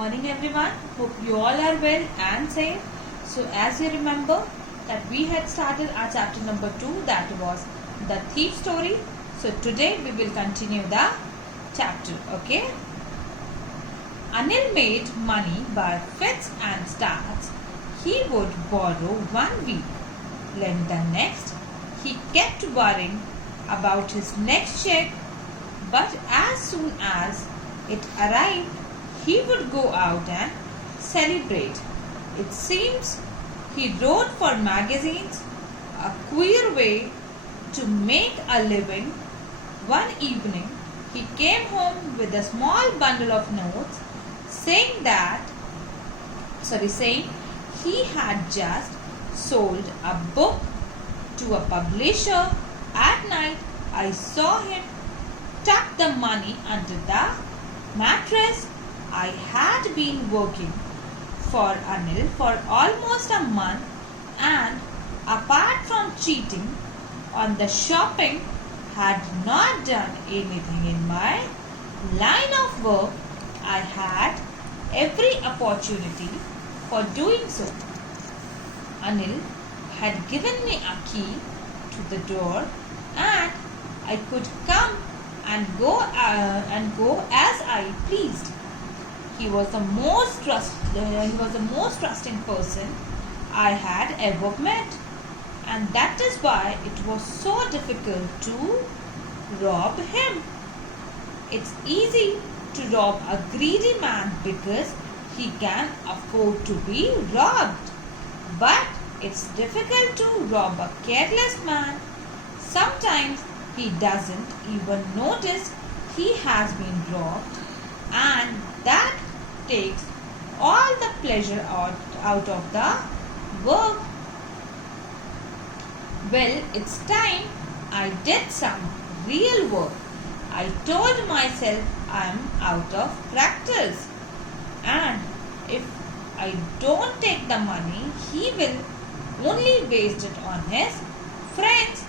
morning everyone. Hope you all are well and safe. So as you remember that we had started our chapter number 2, that was the thief story. So today we will continue the chapter. Okay. Anil made money by fits and starts. He would borrow 1 week, lend the next. He kept worrying about his next check, but as soon as it arrived, he would go out and celebrate. It seems he wrote for magazines, a queer way to make a living. One evening, he came home with a small bundle of notes saying he had just sold a book to a publisher. At night, I saw him tuck the money under the mattress. I had been working for Anil for almost a month, and apart from cheating on the shopping, had not done anything in my line of work. I had every opportunity for doing so. Anil had given me a key to the door, and I could come and go as I pleased. He was the most trusting person I had ever met, and that is why it was so difficult to rob him. It's easy to rob a greedy man because he can afford to be robbed, but it's difficult to rob a careless man. Sometimes he doesn't even notice he has been robbed, and that takes all the pleasure out of the work. Well, it's time I did some real work. I told myself I'm out of practice, and if I don't take the money, he will only waste it on his friends.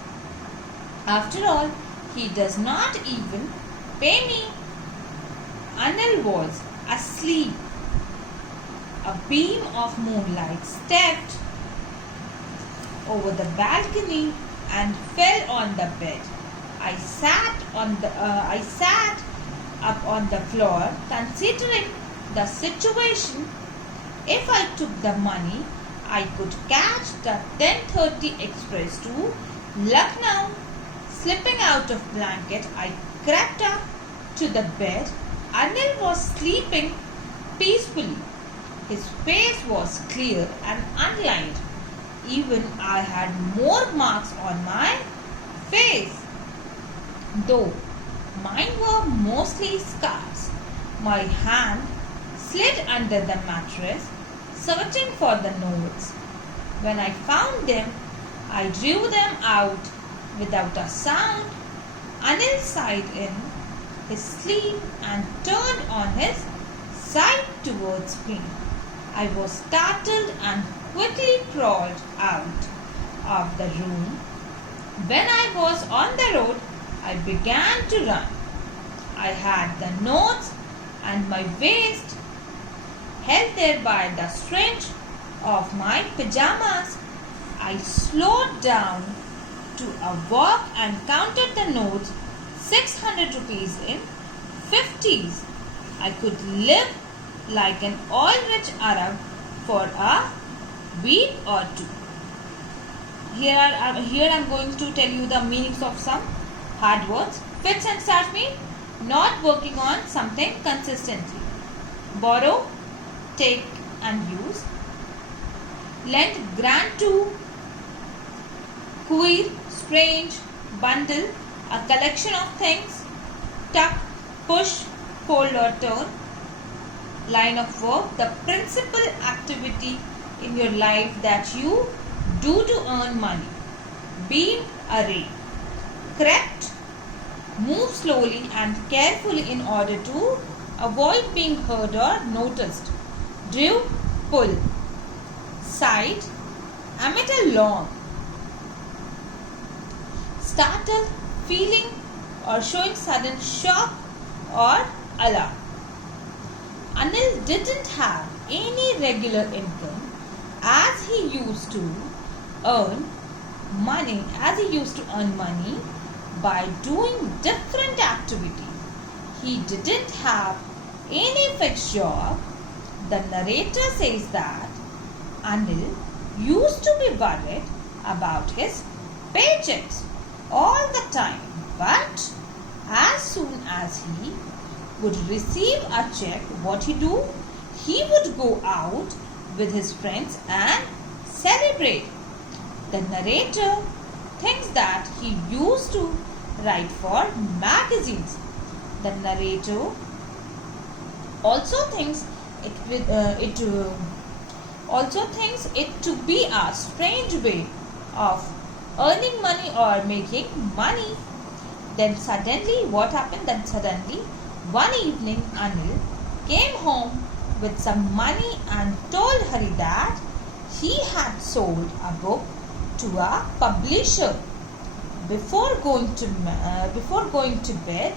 After all, he does not even pay me. Anil was asleep. A beam of moonlight stepped over the balcony and fell on the bed. I sat up on the floor, considering the situation. If I took the money, I could catch the 10:30 express to Lucknow. Slipping out of blanket, I crept up to the bed. Anil was sleeping peacefully. His face was clear and unlined. Even I had more marks on my face, though mine were mostly scars. My hand slid under the mattress, searching for the notes. When I found them, I drew them out without a sound. Anil sighed in his sleep and turned on his side towards me. I was startled and quickly crawled out of the room. When I was on the road, I began to run. I had the notes and my waist held there by the strings of my pajamas. I slowed down to a walk and counted the notes, 600 rupees in 50s. I could live like an oil-rich Arab for a week or two. Here I'm going to tell you the meanings of some hard words. Fits and starts mean not working on something consistently. Borrow, take and use. Lend, grant to. Queer, strange. Bundle, a collection of things. Tuck, push, fold or turn. Line of work, the principal activity in your life that you do to earn money. Beam, a ray. Crept, move slowly and carefully in order to avoid being heard or noticed. Drew, pull. Side, emit a long. Startled, feeling or showing sudden shock or alarm. Anil didn't have any regular income as he used to earn money by doing different activities. He didn't have any fixed job. The narrator says that Anil used to be worried about his paychecks all the time, but as soon as he would receive a check, what he do? He would go out with his friends and celebrate. The narrator thinks that he used to write for magazines. The narrator also thinks it to be a strange way of earning money or making money. Then suddenly, what happened? Then suddenly, one evening, Anil came home with some money and told Hari that he had sold a book to a publisher. Before going to bed,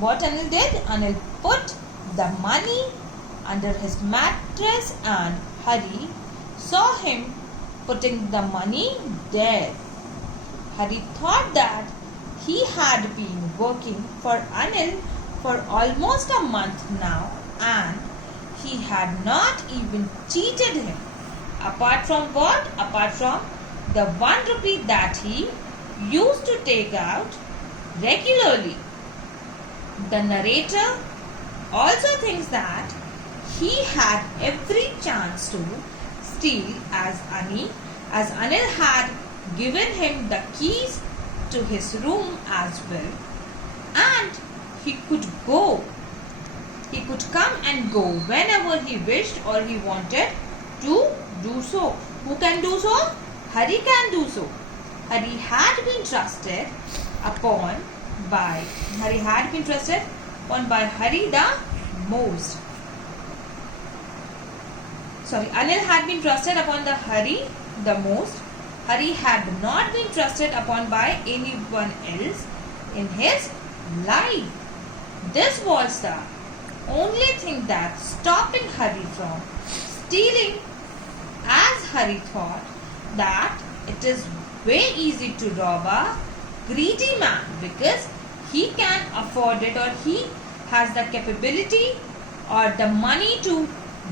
what Anil did? Anil put the money under his mattress and Hari saw him putting the money there. Hari thought that he had been working for Anil for almost a month now and he had not even cheated him. Apart from what? Apart from the 1 rupee that he used to take out regularly. The narrator also thinks that he had every chance to steal as Anil had given him the keys to his room as well, and he could come and go whenever he wished or he wanted to do so. Who can do so? Hari can do so. Hari had been trusted upon by Hari the most. Anil had been trusted upon the Hari the most. Hari had not been trusted upon by anyone else in his life. This was the only thing that stopping Hari from stealing, as Hari thought that it is way easy to rob a greedy man because he can afford it or he has the capability or the money to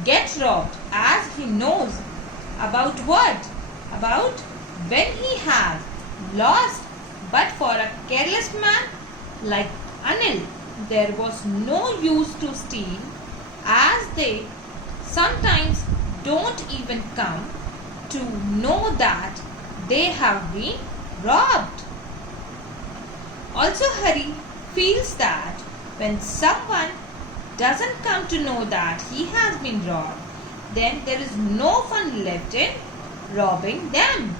get robbed, as he knows about what? About when he has lost. But for a careless man like Anil, there was no use to steal, as they sometimes don't even come to know that they have been robbed. Also, Hari feels that when someone doesn't come to know that he has been robbed, then there is no fun left in robbing them.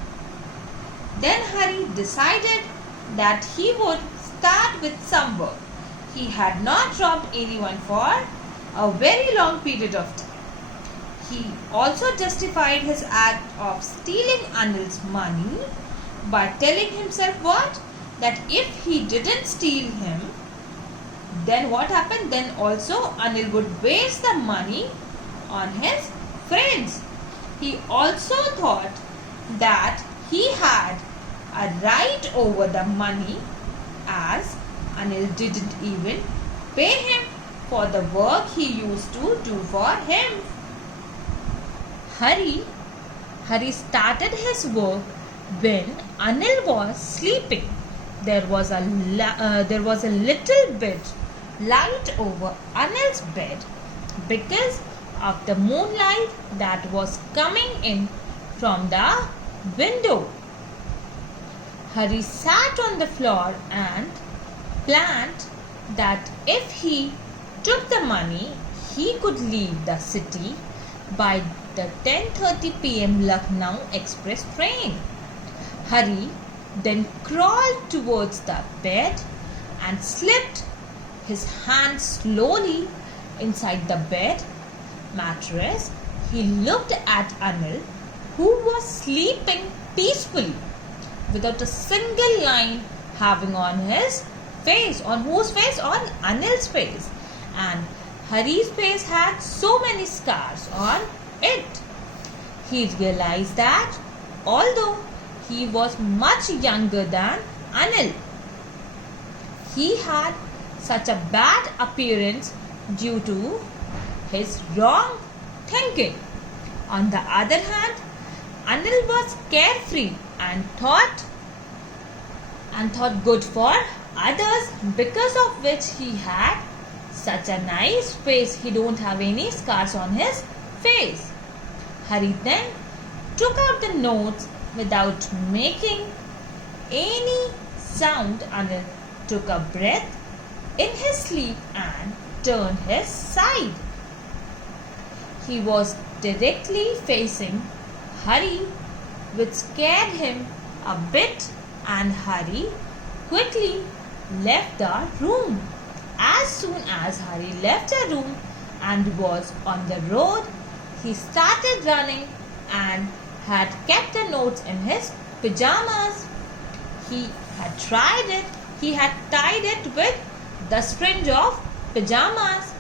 Then Hari decided that he would start with some work. He had not robbed anyone for a very long period of time. He also justified his act of stealing Anil's money by telling himself what? That if he didn't steal him, then what happened? Then also Anil would waste the money on his friends. He also thought that he had a right over the money, as Anil didn't even pay him for the work he used to do for him. Hari started his work when Anil was sleeping. There was a little bit light over Anil's bed because of the moonlight that was coming in from the window. Hari sat on the floor and planned that if he took the money, he could leave the city by the 10:30 p.m. Lucknow express train. Hari then crawled towards the bed and slipped his hand slowly inside the bed mattress. He looked at Anil, who was sleeping peacefully without a single line having on his face. On whose face? On Anil's face. And Hari's face had so many scars on it. He realized that although he was much younger than Anil, he had such a bad appearance due to his wrong thinking. On the other hand, Anil was carefree and thought good for others, because of which he had such a nice face. He don't have any scars on his face. Hari then took out the notes without making any sound. Anil took a breath in his sleep and turned his side. He was directly facing Hari, which scared him a bit, and Hari quickly left the room. As soon as Hari left the room and was on the road, he started running and had kept the notes in his pajamas. He had tried it. He had tied it with the string of pajamas.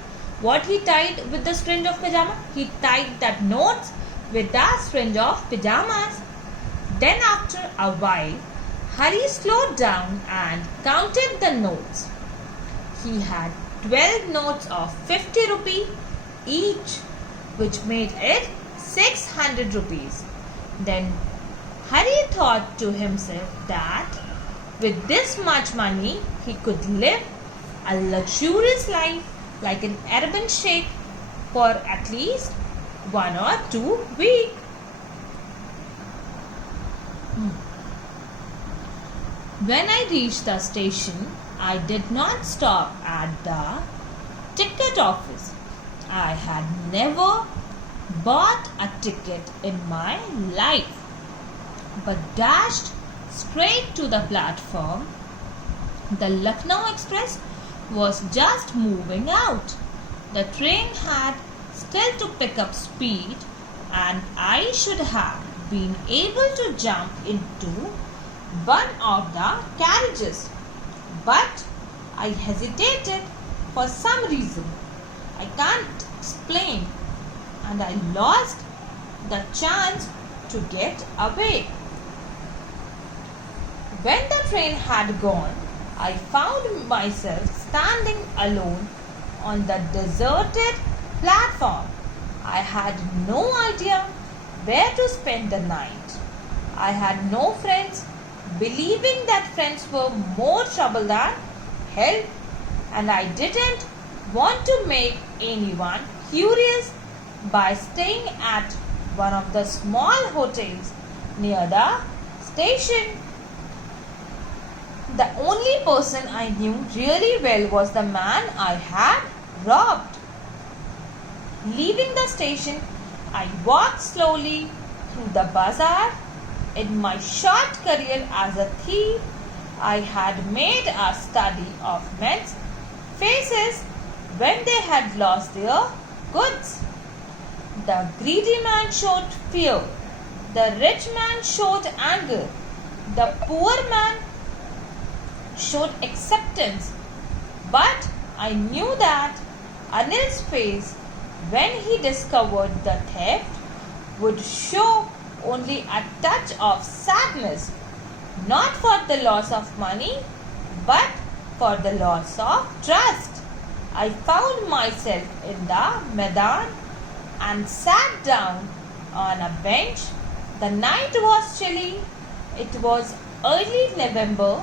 What he tied with the string of pajamas? He tied that notes with the string of pajamas. Then after a while, Hari slowed down and counted the notes. He had 12 notes of 50 rupee each, which made it 600 rupees. Then Hari thought to himself that with this much money he could live a luxurious life like an urban sheikh for at least 1 or 2 weeks. When I reached the station, I did not stop at the ticket office. I had never bought a ticket in my life, but dashed straight to the platform. The Lucknow Express was just moving out. The train had still to pick up speed, and I should have been able to jump into one of the carriages. But I hesitated for some reason I can't explain, and I lost the chance to get away. When the train had gone, I found myself standing alone on the deserted platform. I had no idea where to spend the night. I had no friends, believing that friends were more trouble than help, and I didn't want to make anyone curious by staying at one of the small hotels near the station. The only person I knew really well was the man I had robbed. Leaving the station, I walked slowly through the bazaar. In my short career as a thief, I had made a study of men's faces when they had lost their goods. The greedy man showed fear. The rich man showed anger. The poor man showed acceptance. But I knew that Anil's face, when he discovered the theft, would show only a touch of sadness, not for the loss of money, but for the loss of trust. I found myself in the Maidan and sat down on a bench. The night was chilly. It was early November,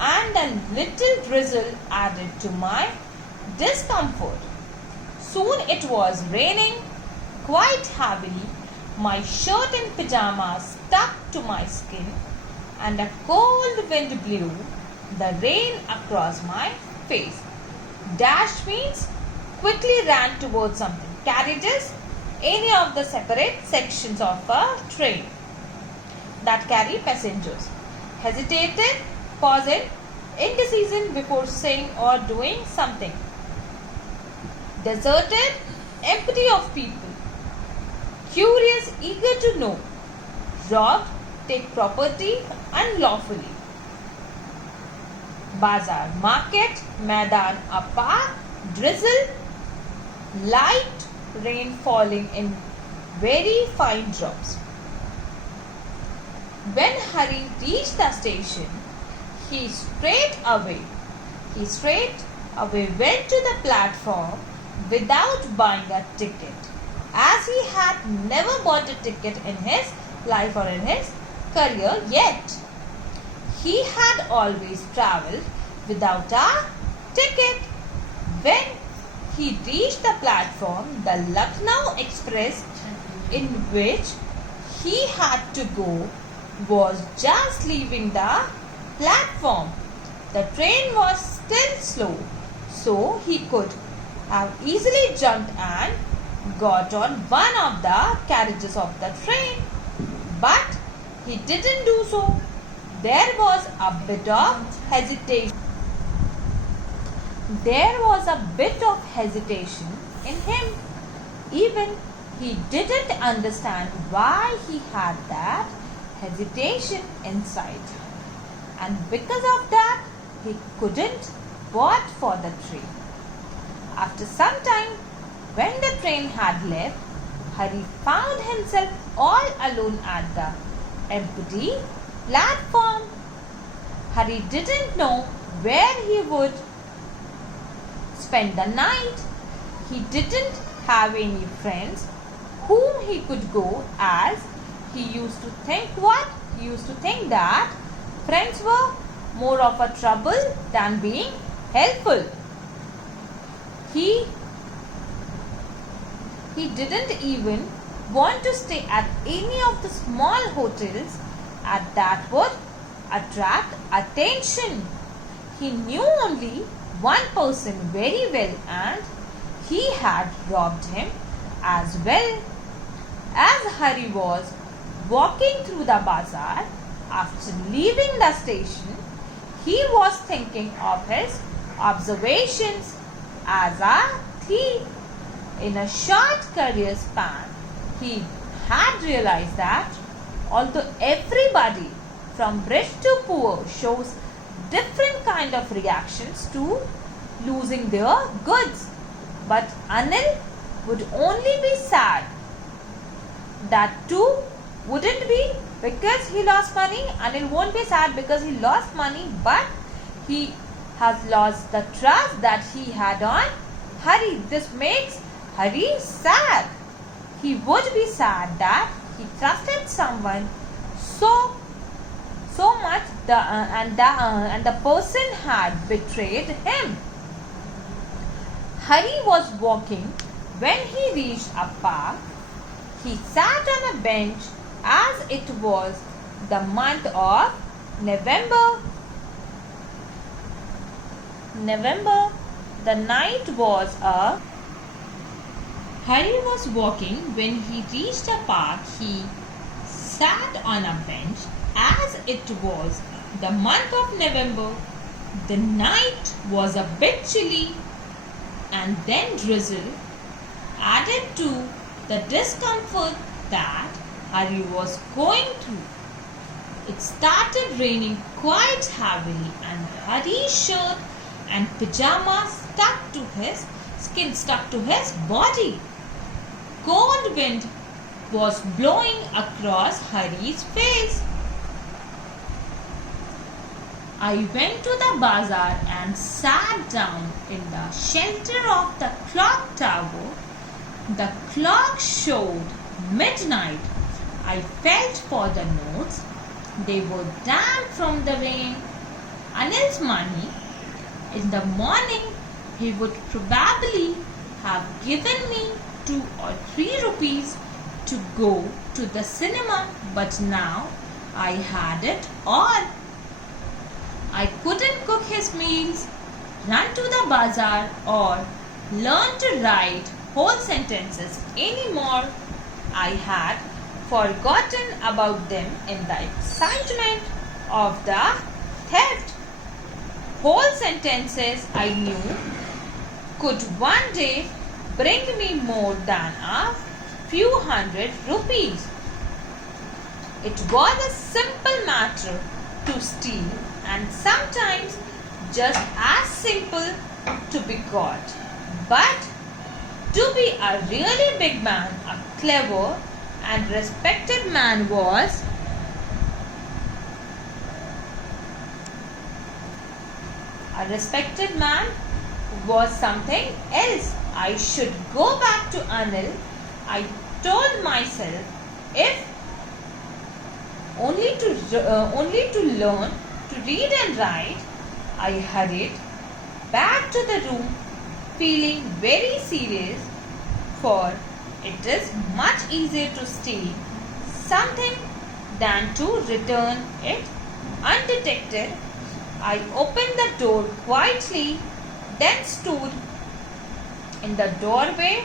and a little drizzle added to my discomfort. Soon it was raining quite heavily. My shirt and pajamas stuck to my skin, and a cold wind blew the rain across my face. Dash means quickly ran towards something. Carriages, any of the separate sections of a train that carry passengers. Hesitated, pausing, indecision before saying or doing something. Deserted, empty of people. Curious, eager to know. Robbed, take property unlawfully. Bazaar, market. Maidan, a park. Drizzle, light rain falling in very fine drops. When Hari reached the station, he straight away went to the platform without buying a ticket, as he had never bought a ticket in his life or in his career yet. He had always travelled without a ticket. When he reached the platform, the Lucknow Express in which he had to go was just leaving the platform. The train was still slow, so he could have easily jumped and got on one of the carriages of the train. But he didn't do so. There was a bit of hesitation. In him. Even he didn't understand why he had that hesitation inside. And because of that, he couldn't board for the train. After some time, when the train had left, Hari found himself all alone at the empty platform. Hari didn't know where he would spend the night. He didn't have any friends whom he could go, as he used to think that friends were more of a trouble than being helpful. He didn't even want to stay at any of the small hotels that would attract attention. He knew only one person very well, and he had robbed him as well. As Hari was walking through the bazaar after leaving the station, he was thinking of his observations as a thief. In a short career span, he had realized that although everybody from rich to poor shows different kind of reactions to losing their goods, but Anil would only be sad. That too wouldn't be because he lost money. Anil won't be sad because he lost money, but he has lost the trust that he had on Hari. This makes Hari sad. He would be sad that he trusted someone so much and the person had betrayed him. Hari was walking when he reached a park. He sat on a bench as it was the month of November. The night was a Hari was walking when he reached a park. He sat on a bench as it was the month of November. The night was a bit chilly, and then drizzle added to the discomfort that Hari was going through. It started raining quite heavily, and Hari's shirt and pajamas stuck to his body. Cold wind was blowing across Hari's face. I went to the bazaar and sat down in the shelter of the clock tower. The clock showed midnight. I felt for the notes. They were damp from the rain. Anil's money. In the morning, he would probably have given me 2 or 3 rupees to go to the cinema, but now I had it all. I couldn't cook his meals, run to the bazaar, or learn to write whole sentences anymore. I had forgotten about them in the excitement of the theft. Whole sentences I knew could one day bring me more than a few hundred rupees. It was a simple matter to steal, and sometimes just as simple to be caught. But To be a really big man, a clever and respected man was something else. I should go back to Anil. I told myself, if only to learn to read and write. I hurried back to the room, feeling very serious, for it is much easier to steal something than to return it undetected. I opened the door quietly, then stood in the doorway.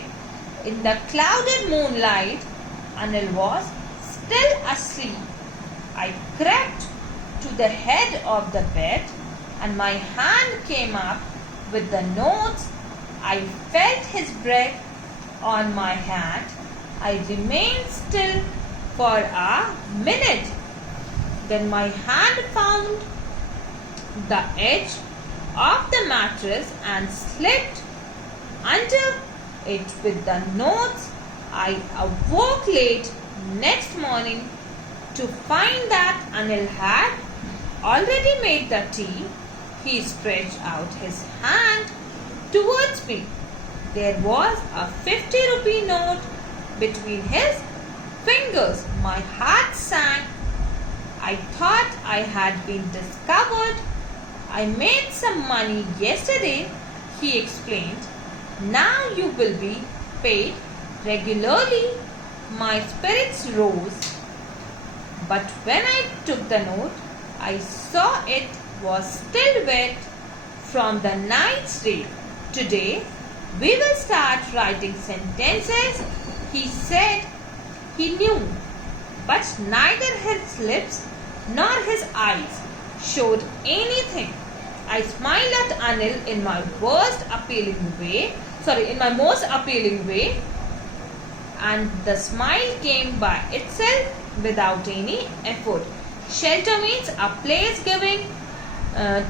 In the clouded moonlight, Anil was still asleep. I crept to the head of the bed and my hand came up with the notes. I felt his breath on my hand. I remained still for a minute. Then my hand found the edge of the mattress and slipped under it with the notes. I awoke late next morning to find that Anil had already made the tea. He stretched out his hand towards me. There was a 50-rupee note between his fingers. My heart sank. I thought I had been discovered. I made some money yesterday, he explained. Now you will be paid regularly. My spirits rose. But when I took the note, I saw it was still wet from the night's rain. Today, we will start writing sentences, he said. He knew, but neither his lips nor his eyes showed anything. I smiled at Anil in my most appealing way, and the smile came by itself without any effort. Shelter means a place giving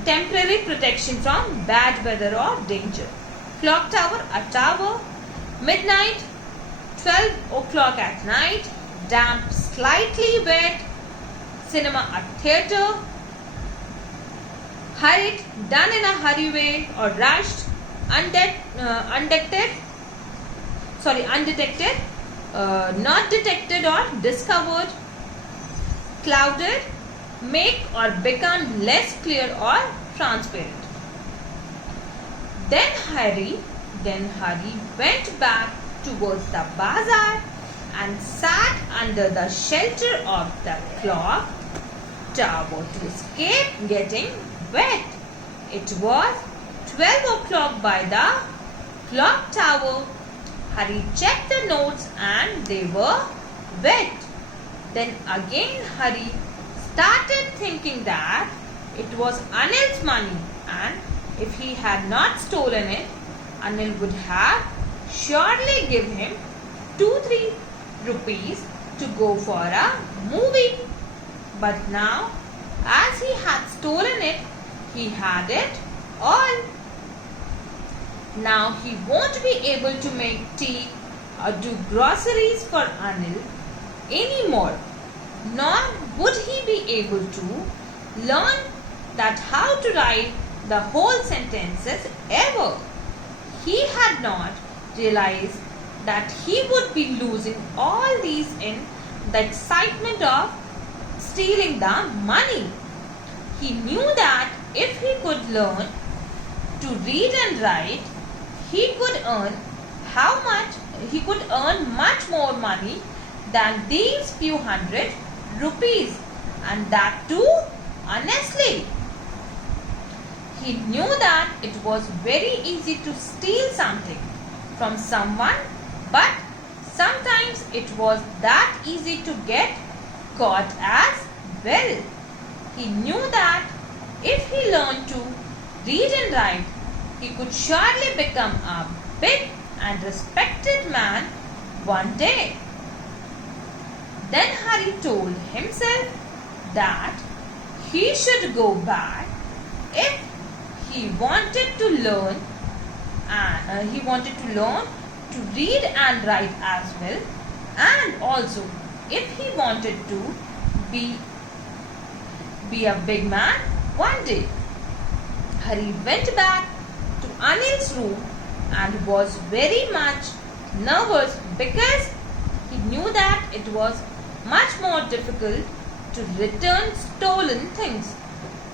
temporary protection from bad weather or danger. Clock tower, a tower. Midnight, 12 o'clock at night. Damp, slightly wet. Cinema, a theatre. Hurried, done in a hurry way or rushed. Undetected, not detected or discovered. Clouded, make or become less clear or transparent. Then hurry went back towards the bazaar and sat under the shelter of the clock tower to escape getting wet. It was 12 o'clock by the clock tower. Hari checked the notes and they were wet. Then again Hari started thinking that it was Anil's money, and if he had not stolen it, Anil would have surely given him 2-3 rupees to go for a movie. But now, as he had stolen it, he had it all. Now he won't be able to make tea or do groceries for Anil anymore, nor would he be able to learn that how to write the whole sentences ever. He had not realized that he would be losing all these in the excitement of stealing the money. He knew that if he could learn to read and write, he could earn much more money than these few hundred rupees, and that too honestly. He knew that it was very easy to steal something from someone, but sometimes it was that easy to get caught as well. He knew that if he learned to read and write, he could surely become a big and respected man one day. Then Hari told himself that he should go back if he wanted to learn to read and write as well, and also if he wanted to be a big man one day. Hari went back to Anil's room and was very much nervous because he knew that it was much more difficult to return stolen things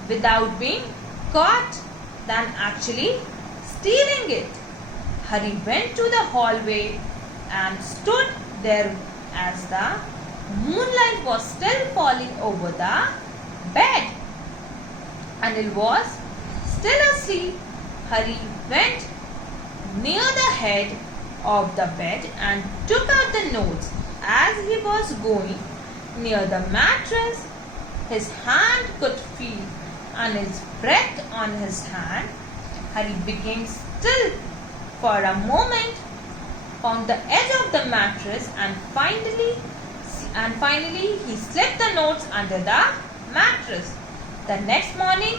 without being caught than actually stealing it. Hari went to the hallway and stood there as the moonlight was still falling over the bed. Anil was still asleep. Hari went near the head of the bed and took out the notes. As he was going near the mattress, his hand could feel Anil's breath on his hand. Hari became still for a moment, found the edge of the mattress, and finally he slipped the notes under the mattress. The next morning,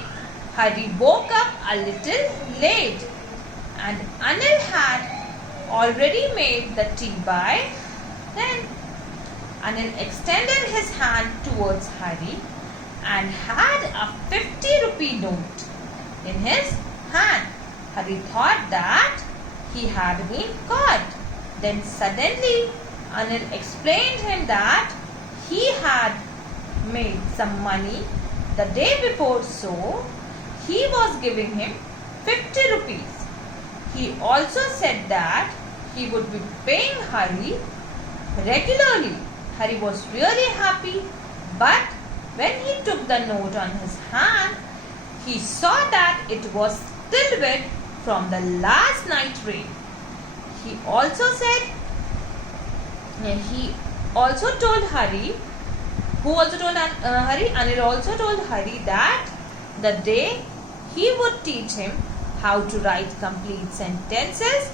Hari woke up a little late, and Anil had already made the tea by then. Anil extended his hand towards Hari and had a 50-rupee note in his hand. Hari thought that he had been caught. Then suddenly Anil explained him that he had made some money the day before, so he was giving him 50 rupees. He also said that he would be paying Hari regularly. Hari was really happy, but when he took the note on his hand, he saw that it was still wet from the last night rain. He also told Hari, Anil also told Hari that the day he would teach him how to write complete sentences.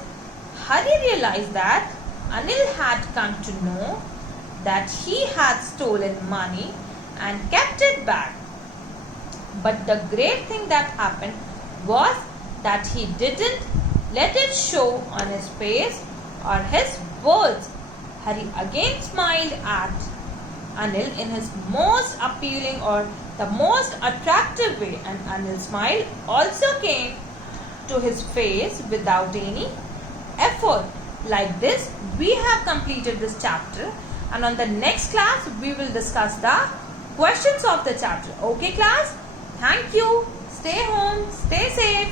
Hari realized that Anil had come to know that he had stolen money and kept it back. But the great thing that happened was that he didn't let it show on his face or his words. Hari again smiled at Anil in his most appealing or the most attractive way, and Anil's smile also came to his face without any effort. Like this, we have completed this chapter, and on the next class we will discuss the questions of the chapter. Okay class? Thank you. Stay home. Stay safe.